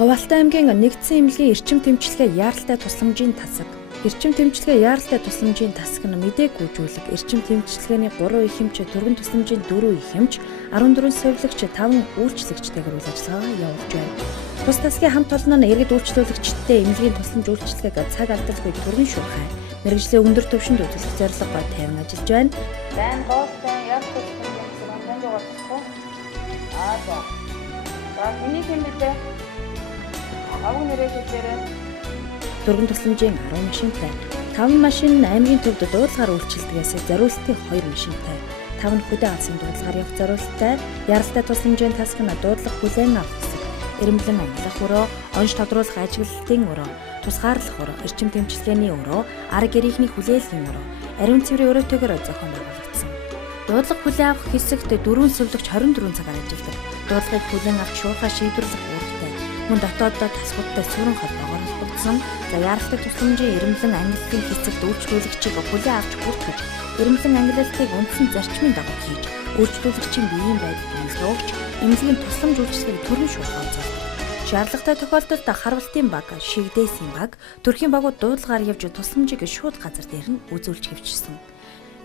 Говьалтай аймгийн нэгдсэн эмнэлгийн эрчим тэмчилгээ яаралтай тусламжийн тасаг. Эрчим тэмчилгээ яаралтай тусламжийн тасаг нь мэдээг гүйцүүлэг, эрчим тэмчилгээний 3 их эмч, түргэн тусламжийн 4 их эмч, 14 сувилагч, 5 үйлчлэгчтэйгээр үйл ажиллагаа явуулж байна. Тус тасгийн хамт олон нь иргэд үйлчлүүлэгчдтэй эмнэлгийн тусламж үйлчлэгийг цаг алдалгүй түргэн шуурхай, мэргэжлийн өндөр түвшинд үзүүлэх зорилгоор тайван ажиллаж байна. Байн гоолтой яаралтай тусламжийн тасаг жаагаахгүй. За миний хэм битээ. Аваг нэрээ хэлээрэй. Түргэн тусламжийн 10 машинтай, 5 машин аймгийн төвд дуудлагаар үйлчилдгээс зориулалтын 2 машинтай, 5 нь хөдөө алсын дуудлагаар явах зориулалттай, яралтай тусламжийн тасаг нь дуудлага хүлээн авах хэсэг, эрэмблэн ангилах өрөө, онж тодруулах ажиглалтын өрөө, тусгаарлах өрөө, эрчим тэмчилгээний өрөө, арга гэрийнхний хүлээлгийн өрөө, ариун цэврийн өрөөтэйгээр зохион байгуулагдсан. Дуудлага хүлээн авах хэсэгт 4 сувилагч 24 цагаар ажилладаг. Дуудлагыг хүлээн авч шуурхай шийдвэрлэх үүрэгтэй. Мөн дотооддоо тасгуудтай сүрэн холбоогоор холбогдсон. За яаралтай тусламжийн эрэмблэн ангиллалтын хэсэгт үйлчлүүлэгчийг хүлээн авч бүртгэж, эрэмблэн ангиллалтыг үндсэн зарчмын дагуу хийж, үйлчлүүлэгчийн биеийн байдалд нөлөөлж, эмнэлгийн тусламж үйлчлэгийг төрөн шуурхай үзүүлдэг. Шаардлагатай тохиолдолд харвалтын баг, шигдээсийн баг, төрхийн багууд дуудлагаар явж тусламжийг шууд газар дээр нь үзүүлж хэвчсэн.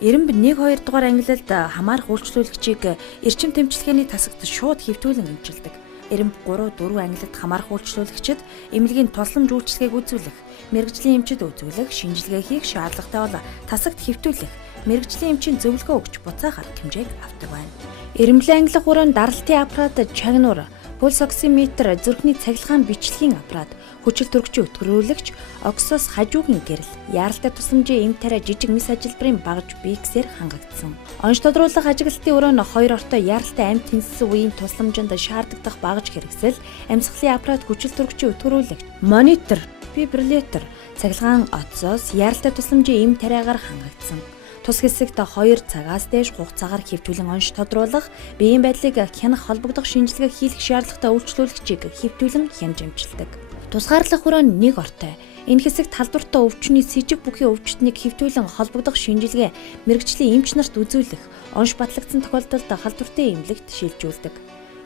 Эрэмб 1-2 дугаар ангиллалд хамаарах үйлчлүүлэгчийг эрчим тэмчилгээний тасагт шууд хэвтүүлэн эмчилдэг. Эрэмб 3-4 ангиллалд хамаарах үйлчлүүлэгчид эмнэлгийн тусламж үйлчлэгийг үзүүлэх, мэргэжлийн эмчид үзүүлэх, шинжилгээ хийх шаардлагатай бол тасагт хэвтүүлэх, мэргэжлийн эмчийн зөвлөгөө өгч буцаах арга хэмжээг авдаг байна. Эрэмблэн ангилах өрөөнд даралтын аппарат, чагнуур, пульс оксиметр, зүрхний цахилгаан бичлэгийн аппарат, хүчил төрөгчийн өтгөрүүлэгч, оксоос хажуугийн гэрэл, яаралтай тусламжийн эм тариа жижиг мис ажилбарын багж биксээр хангагдсан. Онж тодруулах ажиглалтын өрөө нь 2 ортой яаралтай амьд тэнцсэн үеийн тусламжинд шаарддаг багж хэрэгсэл, амьсгалын аппарат, хүчил төрөгчийн өтгөрүүлэгч, монитор, фибрилятор, цахилгаан отсоос яаралтай тусламжийн эм тариагаар хангагдсан. Тус хэсэгт 2 цагаас дээш хугацаагаар хэвтүүлэн онж тодруулах, биеийн байдлыг хянах, холбогдох шинжилгээ хийх шаардлагатай үйлчлүүлэгчийг хэвтүүлэн хянж амжилтдаг. Тусгаарлах өрөө нь 1 ортой. Энэ хэсэгт халдвартай өвчний сэжиг бүхий өвчтнийг хэвтүүлэн холбогдох шинжилгээ, мэргэжлийн эмч нарт үзүүлэх, онж батлагдсан тохиолдолд халдвартай эмнэлэгт шилжүүлдэг.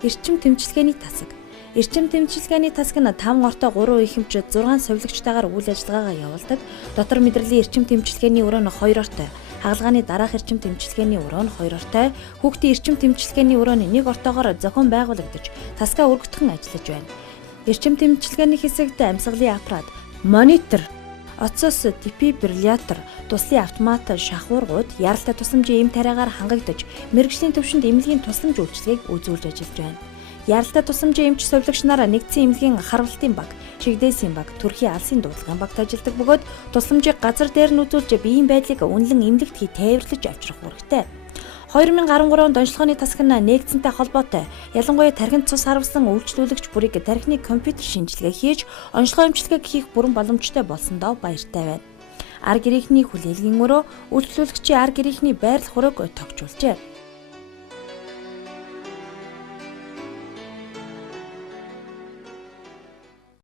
Эрчим тэмчилгээний тасаг. Эрчим тэмчилгээний тасаг нь 5 ортой 3 их эмч, 6 сувилагчтайгаар үйл ажиллагаагаа явуулдаг. Дотор мэдрэлийн эрчим тэмчилгээний өрөө нь 2 ортой. Хагалгааны дараах эрчим тэмчилгээний өрөө нь 2 ортой, хүүхдийн эрчим тэмчилгээний өрөө нь 1 ортоогоор зохион байгуулагдаж, тасгаа өргөтгөн ажиллаж байна. Эрчим тэмчилгээний хэсэгт амьсгалын аппарат, монитор, отсоос дефибриллятор, туслын автомат шахуургууд яаралтай тусламжийн эм тариагаар хангагдаж, мэргэжлийн түвшинд эмнэлгийн тусламж үйлчлэгийг үзүүлж ажиллаж байна. Яаралтай тусламжийн эмч сувилагч нар нэгдсэн эмнэлгийн харвалтын баг, шигдээсийн баг, төрхийн алсын дуудлагын багт ажилладаг бөгөөд тусламжийг газар дээр нь үзүүлж биеийн байдлыг үнэлэн эмнэлэгт тээвэрлэж авчрах үүрэгтэй. 2013 онд онцлогооны тасаг нь нэгдсэнтэй холбоотой. Ялангуяа тархинд цус харвсан үйлчлүүлэгч бүрийг тархины компьютер шинжилгээ хийж, онцлогоо эмчилгээг хийх бүрэн боломжтой болсондоо баяртай байна. Арга гэрийнхний хүлээлгийн өрөө үйлчлүүлэгчийн арга гэрийнхний байрлах өрөөг тогтжуулжээ.